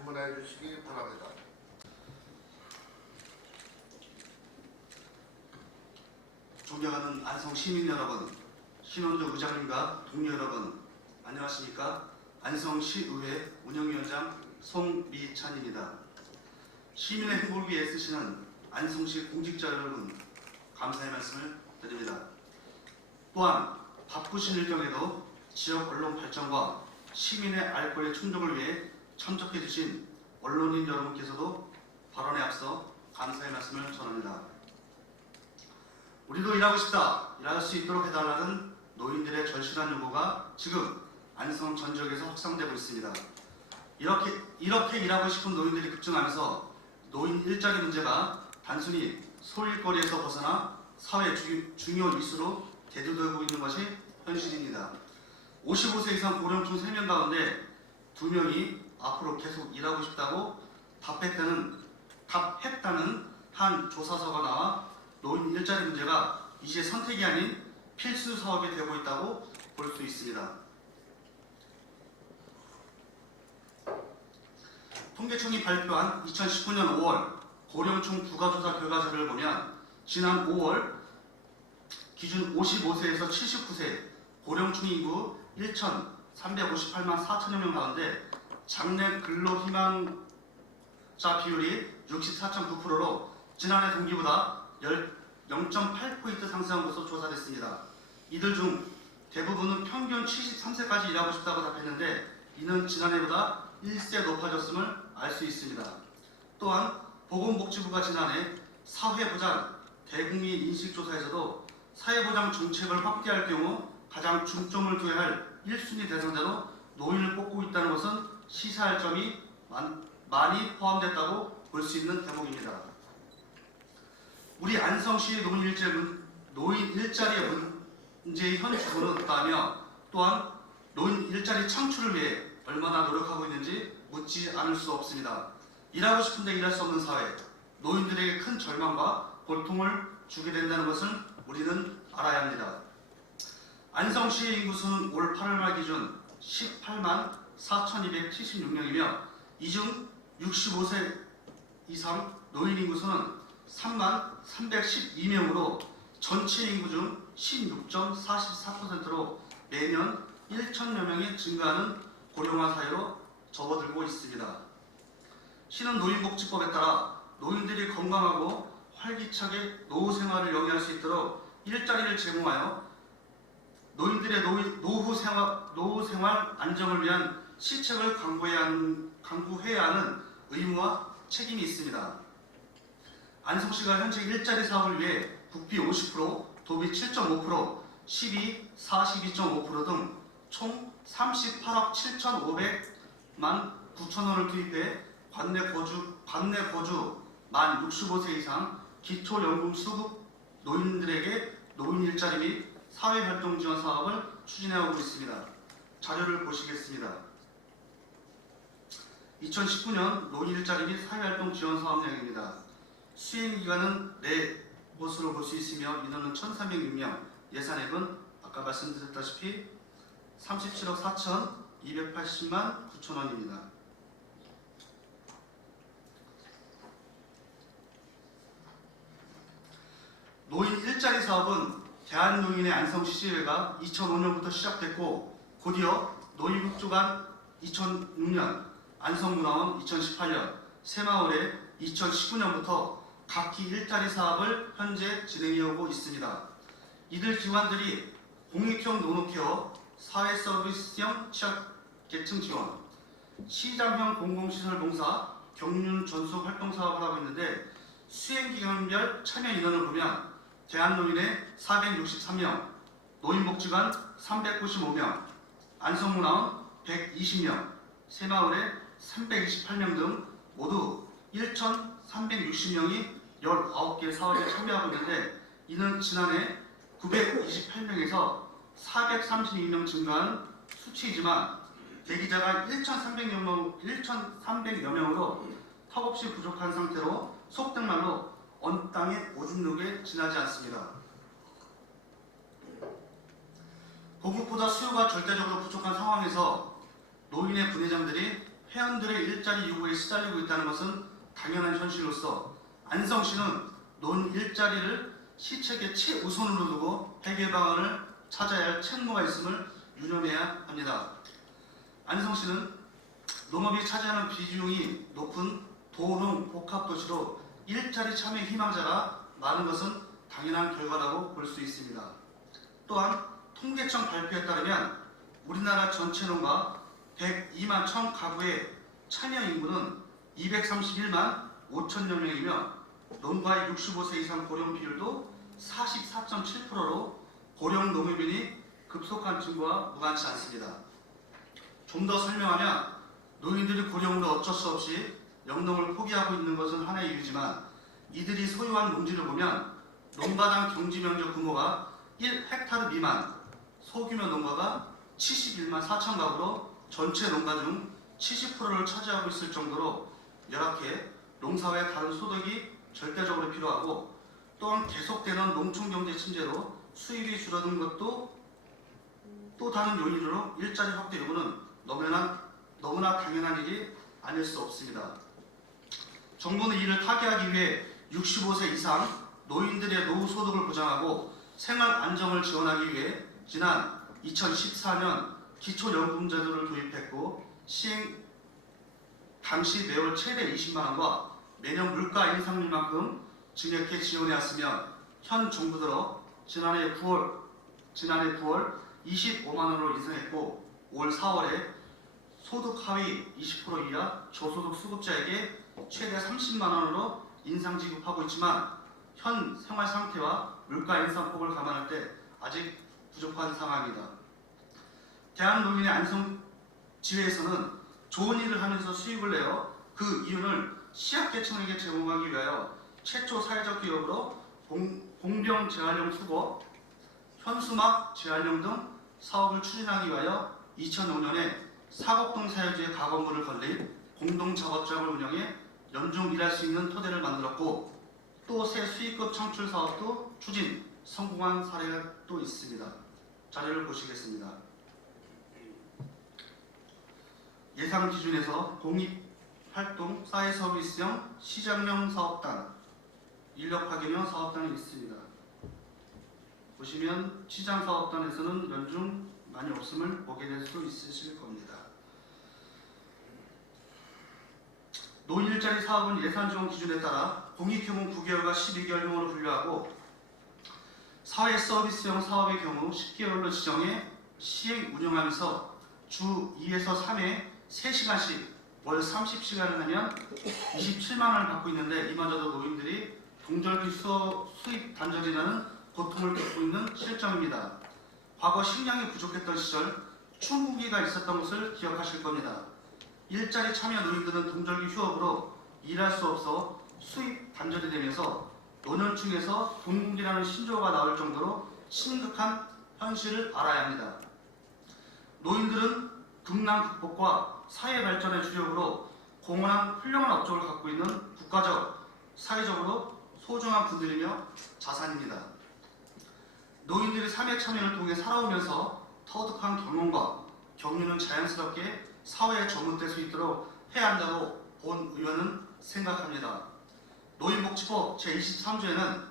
질문해 주시기 바랍니다. 존경하는 안성 시민 여러분, 신원조 의장님과 동료 여러분, 안녕하십니까? 안성시의회 운영위원장 송미찬입니다. 시민의 행복을 위해 애쓰시는 안성시 공직자 여러분, 감사의 말씀을 드립니다. 또한 바쁘신 일정에도 지역 언론 발전과 시민의 알 권리 충족을 위해 참석해 주신 언론인 여러분께서도 발언에 앞서 감사의 말씀을 전합니다. 우리도 일하고 싶다, 일할 수 있도록 해달라는 노인들의 절실한 요구가 지금 안성 전 지역에서 확산되고 있습니다. 이렇게 일하고 싶은 노인들이 급증하면서 노인 일자리 문제가 단순히 소일거리에서 벗어나 사회 중요 이슈로 대두되고 있는 것이 현실입니다. 55세 이상 고령층 3명 가운데 2명이 앞으로 계속 일하고 싶다고 답했다는 한 조사서가 나와 노인 일자리 문제가 이제 선택이 아닌 필수 사업이 되고 있다고 볼 수 있습니다. 통계청이 발표한 2019년 5월 고령층 부가조사 결과서를 보면 지난 5월 기준 55세에서 79세 고령층 인구 1,358만 4천여 명 가운데 장래 근로희망자 비율이 64.9%로 지난해 동기보다 0.8포인트 상승한 것으로 조사됐습니다. 이들 중 대부분은 평균 73세까지 일하고 싶다고 답했는데 이는 지난해보다 1세 높아졌음을 알 수 있습니다. 또한 보건복지부가 지난해 사회보장 대국민 인식조사에서도 사회보장 정책을 확대할 경우 가장 중점을 둬야 할 1순위 대상자로 노인을 꼽고 있다는 것은 시사할 점이 많이 포함됐다고 볼 수 있는 대목입니다. 우리 안성시의 노인 일자리의 문제의 현 주소는 없다며 또한 노인 일자리 창출을 위해 얼마나 노력하고 있는지 묻지 않을 수 없습니다. 일하고 싶은데 일할 수 없는 사회, 노인들에게 큰 절망과 고통을 주게 된다는 것을 우리는 알아야 합니다. 안성시의 인구수는 올 8월 말 기준 18만 4,276명이며 이 중 65세 이상 노인 인구수는 3만 312명으로 전체 인구 중 16.44%로 매년 1,000여 명이 증가하는 고령화 사회로 접어들고 있습니다. 시는 노인복지법에 따라 노인들이 건강하고 활기차게 노후 생활을 영위할 수 있도록 일자리를 제공하여 노인들의 노후 생활 안정을 위한 시책을 강구해야 하는 의무와 책임이 있습니다. 안성시가 현재 일자리 사업을 위해 국비 50%, 도비 7.5%, 시비 42.5% 등 총 38억 7,500만 9천원을 투입해 관내 거주 만 65세 이상 기초연금 수급 노인들에게 노인 일자리 및 사회활동 지원 사업을 추진해오고 있습니다. 자료를 보시겠습니다. 2019년 노인 일자리 및 사회활동 지원 사업 내용입니다. 수행기간은 4곳으로 볼 수 있으며 인원은 1,306명, 예산액은 아까 말씀드렸다시피 37억 4,280만 9천원입니다. 노인 일자리 사업은 대한노인의 안성시의회가 2005년부터 시작됐고 곧이어 노인복지관 2006년, 안성문화원 2018년, 새마을회 2019년부터 각기 일자리 사업을 현재 진행해오고 있습니다. 이들 기관들이 공익형 노노케어, 사회서비스형 취약계층 지원, 시장형 공공시설 봉사, 경륜 전수 활동 사업을 하고 있는데 수행기관별 참여 인원을 보면 대한노인의 463명, 노인복지관 395명, 안성문화원 120명, 새마을회 328명 등 모두 1,360명이 19개 사업에 참여하고 있는데 이는 지난해 928명에서 432명 증가한 수치이지만 대기자가 1,300여 명으로 턱없이 부족한 상태로 속된 말로 언 땅에 오줌 누게 지나지 않습니다. 공급보다 수요가 절대적으로 부족한 상황에서 노인의 분회장들이 회원들의 일자리 요구에 시달리고 있다는 것은 당연한 현실로서 안성시는 논 일자리를 시책의 최우선으로 두고 해결 방안을 찾아야 할 책무가 있음을 유념해야 합니다. 안성시는 농업이 차지하는 비중이 높은 도농 복합도시로 일자리 참여 희망자가 많은 것은 당연한 결과라고 볼 수 있습니다. 또한 통계청 발표에 따르면 우리나라 전체 농가 102만 1000 가구의 참여 인구는 231만 5천여 명이며 농가의 65세 이상 고령 비율도 44.7%로 고령 농업인이 급속한 증가와 무관치 않습니다. 좀 더 설명하면 노인들이 고령으로 어쩔 수 없이 영농을 포기하고 있는 것은 하나의 이유지만 이들이 소유한 농지를 보면 농가당 경지면적 규모가 1헥타르 미만, 소규모 농가가 71만 4천 가구로 전체 농가 중 70%를 차지하고 있을 정도로 열악해 농사의 다른 소득이 절대적으로 필요하고 또한 계속되는 농촌경제 침체로 수입이 줄어든 것도 또 다른 요인으로 일자리 확대 요구는 너무나 당연한 일이 아닐 수 없습니다. 정부는 이를 타개하기 위해 65세 이상 노인들의 노후 소득을 보장하고 생활 안정을 지원하기 위해 지난 2014년 기초연금제도를 도입했고 시행 당시 매월 최대 20만 원과 매년 물가 인상률만큼 증액해 지원해왔으며 현 정부 들어 지난해 9월 25만 원으로 인상했고 올 4월에 소득 하위 20% 이하 저소득 수급자에게 최대 30만 원으로 인상 지급하고 있지만 현 생활 상태와 물가 인상폭을 감안할 때 아직 부족한 상황입니다. 대한노인의 안성지회에서는 좋은 일을 하면서 수익을 내어 그 이윤을 취약계층에게 제공하기 위하여 최초 사회적 기업으로 공병 재활용 수거, 현수막 재활용 등 사업을 추진하기 위하여 2005년에 사곡동 사유지에 가건물을 건립 공동작업장을 운영해 연중 일할 수 있는 토대를 만들었고 또 새 수익급 창출 사업도 추진 성공한 사례가 또 있습니다. 자료를 보시겠습니다. 예상 기준에서 공익활동 사회서비스형 시장형 사업단, 인력파괴형 사업단이 있습니다. 보시면 시장사업단에서는 연중 많이 없음을 보게 될 수 있으실 겁니다. 노인일자리 사업은 예산지원 기준에 따라 공익휴무 9개월과 12개월형으로 분류하고 사회서비스형 사업의 경우 10개월로 지정해 시행 운영하면서 주 2에서 3회 3시간씩 월 30시간을 하면 27만 원을 받고 있는데 이마저도 노인들이 동절기 수입 단절이라는 고통을 겪고 있는 실정입니다. 과거 식량이 부족했던 시절 충무기가 있었던 것을 기억하실 겁니다. 일자리 참여 노인들은 동절기 휴업으로 일할 수 없어 수입 단절이 되면서 노년층에서 동궁기라는 신조어가 나올 정도로 심각한 현실을 알아야 합니다. 노인들은 극난 극복과 사회 발전의 주력으로 공헌한 훌륭한 업적을 갖고 있는 국가적, 사회적으로 소중한 분들이며 자산입니다. 노인들이 사회 참여를 통해 살아오면서 터득한 경험과 경륜은 자연스럽게 사회에 적응될 수 있도록 해야 한다고 본 의원은 생각합니다. 노인복지법 제23조에는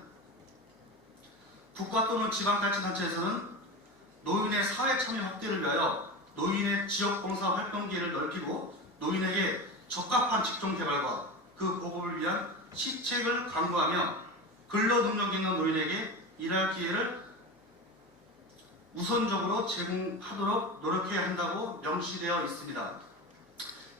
국가 또는 지방자치단체에서는 노인의 사회 참여 확대를 위하여 노인의 지역봉사 활동 기회를 넓히고 노인에게 적합한 직종 개발과 그 보급을 위한 시책을 강구하며 근로 능력 있는 노인에게 일할 기회를 우선적으로 제공하도록 노력해야 한다고 명시되어 있습니다.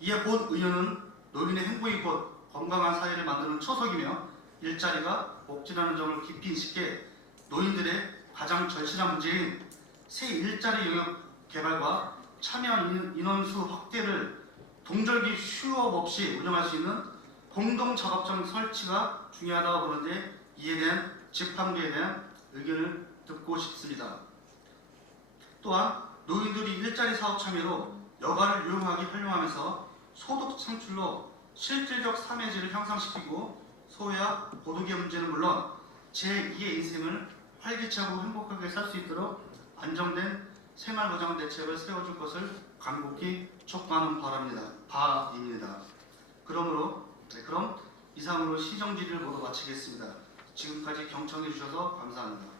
이에 본 의원은 노인의 행복이 곧 건강한 사회를 만드는 초석이며 일자리가 복지라는 점을 깊이 인식해 노인들의 가장 절실한 문제인 새 일자리 영역 개발과 참여 인원수 확대를 동절기 휴업 없이 운영할 수 있는 공동작업장 설치가 중요하다고 보는데 이에 대한 재판부에 대한 의견을 듣고 싶습니다. 또한 노인들이 일자리 사업 참여로 여가를 유용하게 활용하면서 소득 창출로 실질적 삶의질을 향상시키고 소외와 고독의 문제는 물론 제2의 인생을 활기차고 행복하게 살 수 있도록 안정된 생활보장 대책을 세워줄 것을 간곡히 촉구하는 바입니다. 그럼 이상으로 시정질의를 모두 마치겠습니다. 지금까지 경청해 주셔서 감사합니다.